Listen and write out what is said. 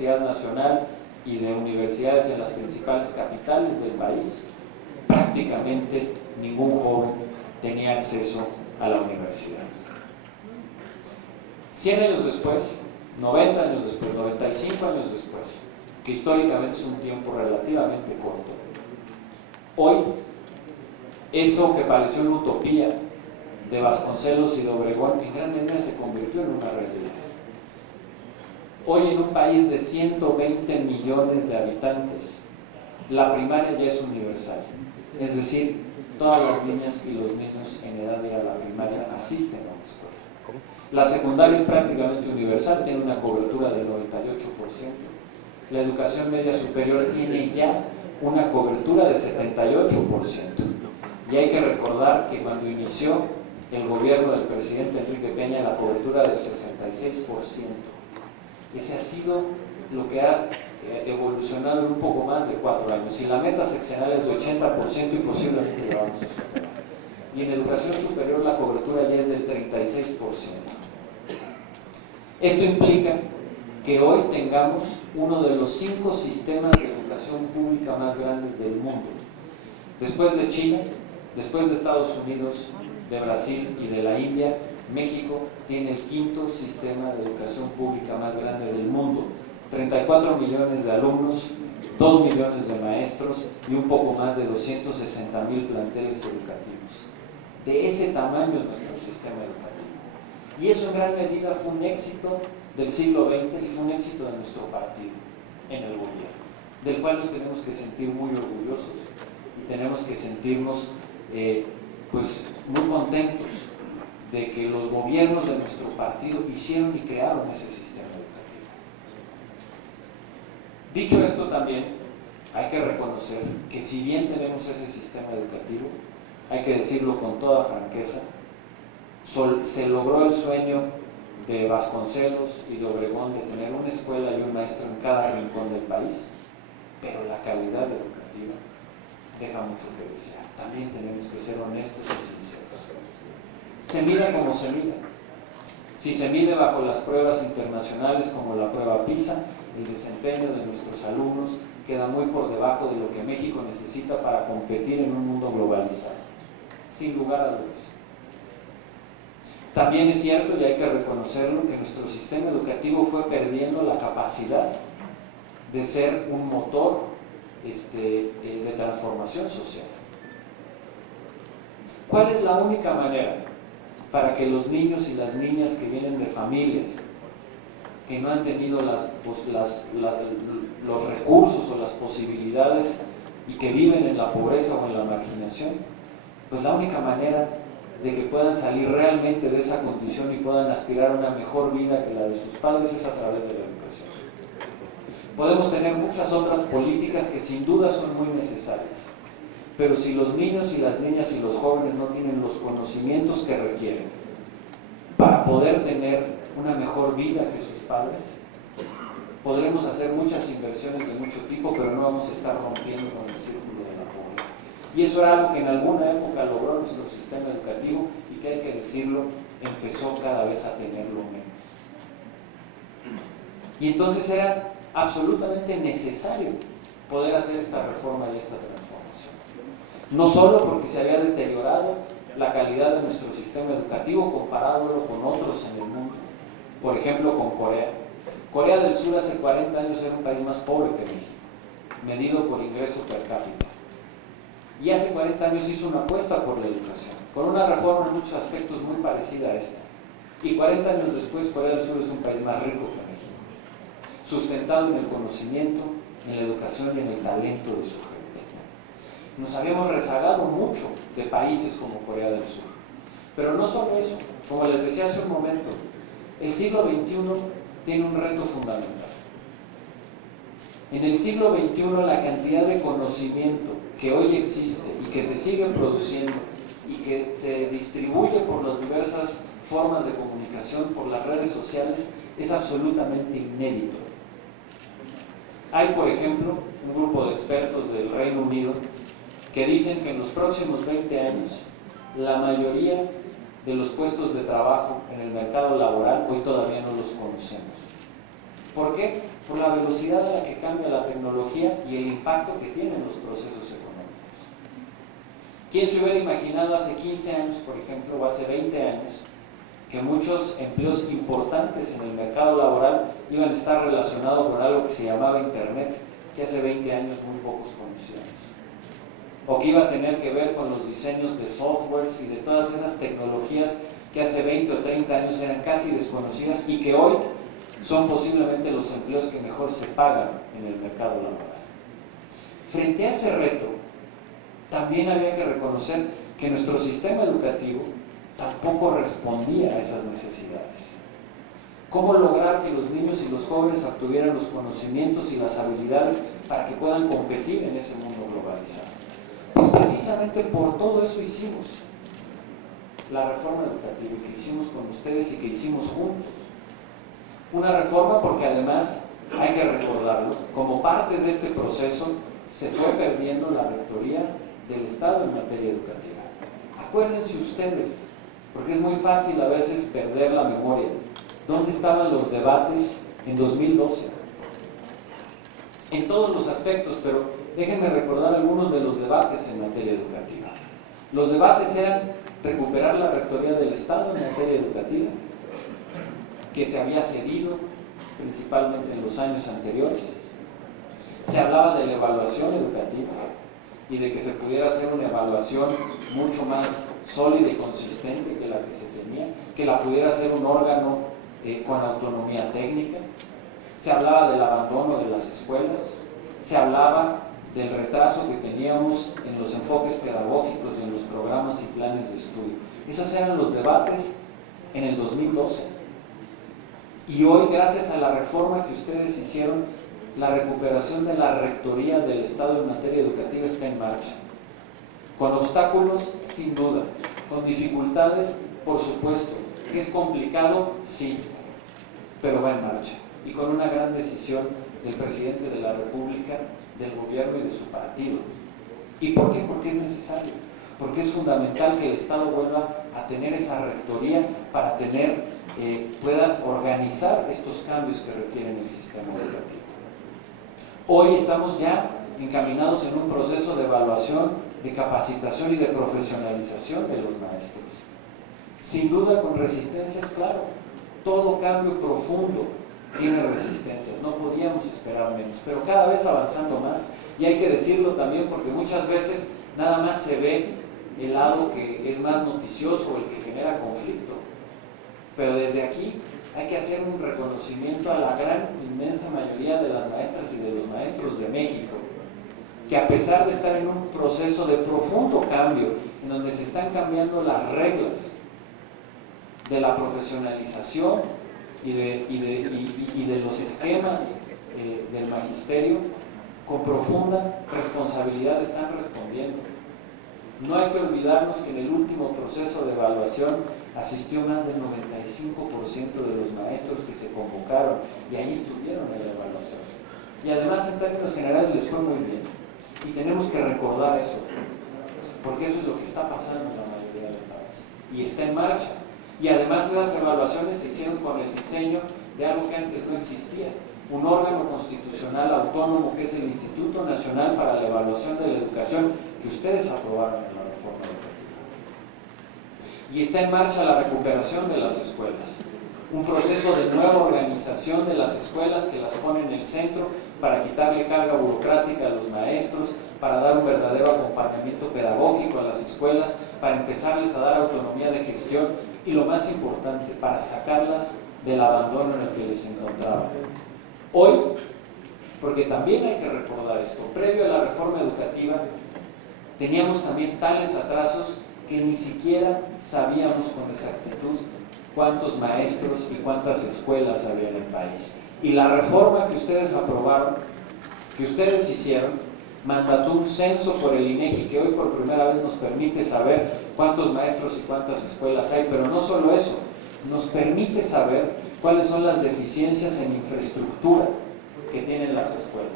Universidad Nacional y de universidades en las principales capitales del país, prácticamente ningún joven tenía acceso a la universidad. 100 años después, 90 años después, 95 años después, que históricamente es un tiempo relativamente corto, hoy eso que pareció una utopía de Vasconcelos y de Obregón en gran medida se convirtió en una realidad. Hoy en un país de 120 millones de habitantes, la primaria ya es universal, es decir, todas las niñas y los niños en edad de ir a la primaria asisten a una escuela. La secundaria es prácticamente universal, tiene una cobertura del 98%. La educación media superior tiene ya una cobertura de 78%. Y hay que recordar que cuando inició el gobierno del presidente Enrique Peña, la cobertura del 66%. Ese ha sido lo que ha evolucionado en un poco más de 4 años. Y la meta sexenal es de 80% y posiblemente lo vamos a superar. Y en educación superior la cobertura ya es del 36%. Esto implica que hoy tengamos uno de los 5 sistemas de educación pública más grandes del mundo. Después de China, después de Estados Unidos, de Brasil y de la India, México tiene el 5º sistema de educación pública más grande del mundo. 34 millones de alumnos, 2 millones de maestros y un poco más de 260,000 planteles educativos. De ese tamaño es nuestro sistema educativo. Y eso en gran medida fue un éxito del siglo XX y fue un éxito de nuestro partido en el gobierno, del cual nos tenemos que sentir muy orgullosos y tenemos que sentirnos pues muy contentos de que los gobiernos de nuestro partido hicieron y crearon ese sistema educativo. Dicho esto, también hay que reconocer que si bien tenemos ese sistema educativo, hay que decirlo con toda franqueza, se logró el sueño de Vasconcelos y de Obregón de tener una escuela y un maestro en cada rincón del país, pero la calidad educativa deja mucho que desear. También tenemos que ser honestos y sinceros. Se mida como se mida. Si se mide bajo las pruebas internacionales como la prueba PISA, el desempeño de nuestros alumnos queda muy por debajo de lo que México necesita para competir en un mundo globalizado, sin lugar a dudas. También es cierto, y hay que reconocerlo, que nuestro sistema educativo fue perdiendo la capacidad de ser un motor de transformación social. ¿Cuál es la única manera para que los niños y las niñas que vienen de familias que no han tenido los recursos o las posibilidades y que viven en la pobreza o en la marginación? Pues la única manera de que puedan salir realmente de esa condición y puedan aspirar a una mejor vida que la de sus padres es a través de la educación. Podemos tener muchas otras políticas que sin duda son muy necesarias, pero si los niños y las niñas y los jóvenes no tienen los conocimientos que requieren para poder tener una mejor vida que sus padres, podremos hacer muchas inversiones de mucho tipo, pero no vamos a estar rompiendo con el círculo de la pobreza. Y eso era algo que en alguna época logró nuestro sistema educativo y que, hay que decirlo, empezó cada vez a tenerlo menos. Y entonces era absolutamente necesario poder hacer esta reforma y esta transformación. No solo porque se había deteriorado la calidad de nuestro sistema educativo comparándolo con otros en el mundo, por ejemplo con Corea. Corea del Sur hace 40 años era un país más pobre que México, medido por ingreso per cápita. Y hace 40 años hizo una apuesta por la educación, con una reforma en muchos aspectos muy parecida a esta. Y 40 años después, Corea del Sur es un país más rico que México, sustentado en el conocimiento, en la educación y en el talento de su gente. Nos habíamos rezagado mucho de países como Corea del Sur. Pero no solo eso, como les decía hace un momento, el siglo XXI tiene un reto fundamental. En el siglo XXI la cantidad de conocimiento que hoy existe y que se sigue produciendo y que se distribuye por las diversas formas de comunicación, por las redes sociales, es absolutamente inédito. Hay, por ejemplo, un grupo de expertos del Reino Unido que dicen que en los próximos 20 años la mayoría de los puestos de trabajo en el mercado laboral hoy todavía no los conocemos. ¿Por qué? Por la velocidad a la que cambia la tecnología y el impacto que tienen los procesos económicos. ¿Quién se hubiera imaginado hace 15 años, por ejemplo, o hace 20 años, que muchos empleos importantes en el mercado laboral iban a estar relacionados con algo que se llamaba Internet, que hace 20 años muy pocos conocíamos? O que iba a tener que ver con los diseños de softwares y de todas esas tecnologías que hace 20 o 30 años eran casi desconocidas y que hoy son posiblemente los empleos que mejor se pagan en el mercado laboral. Frente a ese reto, también había que reconocer que nuestro sistema educativo tampoco respondía a esas necesidades. ¿Cómo lograr que los niños y los jóvenes obtuvieran los conocimientos y las habilidades para que puedan competir en ese mundo globalizado? Pues precisamente por todo eso hicimos la reforma educativa que hicimos con ustedes y que hicimos juntos. Una reforma porque además, hay que recordarlo, como parte de este proceso se fue perdiendo la rectoría del Estado en materia educativa. Acuérdense ustedes, porque es muy fácil a veces perder la memoria. ¿Dónde estaban los debates en 2012? En todos los aspectos, pero déjenme recordar algunos de los debates en materia educativa. Los debates eran recuperar la rectoría del Estado en materia educativa, que se había cedido principalmente en los años anteriores. Se hablaba de la evaluación educativa y de que se pudiera hacer una evaluación mucho más sólida y consistente que la que se tenía, que la pudiera hacer un órgano con autonomía técnica. Se hablaba del abandono de las escuelas, se hablaba del retraso que teníamos en los enfoques pedagógicos y en los programas y planes de estudio. Esos eran los debates en el 2012. Y hoy, gracias a la reforma que ustedes hicieron, la recuperación de la rectoría del Estado en materia educativa está en marcha. Con obstáculos, sin duda. Con dificultades, por supuesto. ¿Es complicado? Sí. Pero va en marcha. Y con una gran decisión del presidente de la República, del gobierno y de su partido. ¿Y por qué? Porque es necesario. Porque es fundamental que el Estado vuelva a tener esa rectoría para pueda organizar estos cambios que requieren el sistema educativo. Hoy estamos ya encaminados en un proceso de evaluación, de capacitación y de profesionalización de los maestros. Sin duda con resistencias, claro. Todo cambio profundo tiene resistencias, no podíamos esperar menos, pero cada vez avanzando más, y hay que decirlo también porque muchas veces nada más se ve el lado que es más noticioso, el que genera conflicto, pero desde aquí hay que hacer un reconocimiento a la gran, inmensa mayoría de las maestras y de los maestros de México, que a pesar de estar en un proceso de profundo cambio, en donde se están cambiando las reglas de la profesionalización y de los esquemas del magisterio, con profunda responsabilidad están respondiendo. No hay que olvidarnos que en el último proceso de evaluación asistió más del 95% de los maestros que se convocaron y ahí estuvieron en la evaluación. Y además, en términos generales, les fue muy bien. Y tenemos que recordar eso, porque eso es lo que está pasando en la mayoría del país. Y está en marcha. Y además esas evaluaciones se hicieron con el diseño de algo que antes no existía, un órgano constitucional autónomo que es el Instituto Nacional para la Evaluación de la Educación, que ustedes aprobaron en la reforma educativa. Y está en marcha la recuperación de las escuelas, un proceso de nueva organización de las escuelas que las pone en el centro para quitarle carga burocrática a los maestros, para dar un verdadero acompañamiento pedagógico a las escuelas, para empezarles a dar autonomía de gestión y, lo más importante, para sacarlas del abandono en el que les encontraban. Hoy, porque también hay que recordar esto, previo a la reforma educativa teníamos también tales atrasos que ni siquiera sabíamos con exactitud cuántos maestros y cuántas escuelas había en el país. Y la reforma que ustedes aprobaron, que ustedes hicieron, mandató un censo por el INEGI que hoy por primera vez nos permite saber cuántos maestros y cuántas escuelas hay, pero no solo eso, nos permite saber cuáles son las deficiencias en infraestructura que tienen las escuelas.